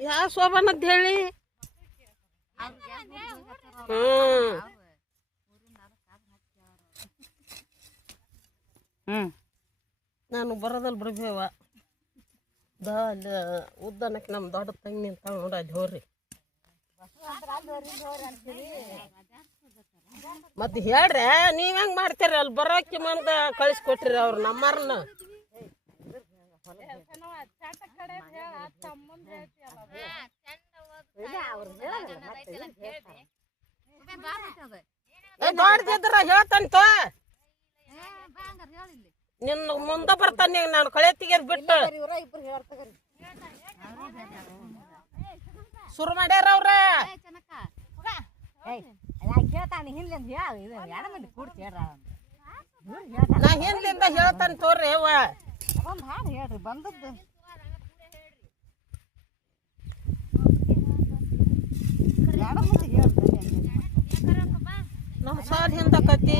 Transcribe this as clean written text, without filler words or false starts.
ಯಾವ ಶೋಭನ್ ಅಂತ ಹೇಳಿ ನಾನು ಬರೋದಲ್ಲಿ ಬಿಡ್ಬೇವ ಅಲ್ಲಿ ಉದ್ದಾನಕ್ಕೆ ನಮ್ಮ ದೊಡ್ಡ ತಂಗಿ ನಿಂತ ನೋಡ ಅಲ್ಲಿ ಹೋರಿ ಮತ್ತೆ ಹೇಳ್ರಿ ನೀವ್ ಹೆಂಗ್ ಮಾಡ್ತೀರಿ ಅಲ್ಲಿ ಬರೋಕೆ ಮಂದ ಕಳಿಸ್ಕೊಟ್ರಿ ಅವ್ರು ನಮ್ಮರ್ನ ದೊಡ್ಡದಿದ್ರ ಹೇಳ್ತಂತ ನಿನ್ನ ಮುಂದೆ ಬರ್ತಾನೆ ನಾನು ಕಳೆ ತೆಗೆದ್ ಬಿಟ್ಟು ಶುರು ಮಾಡ್ಯಾರ ಅವ್ರ ನಾ ಹಿಂದಿಂದ ಹೇಳ್ತಾನೆ ತೋರ್ರಿ ಅವ್ವ ಹೇಳ್ರಿ ಬಂದದ್ದು ನಮ್ಮ ಸಾಲ ಹಿಂದಕತಿ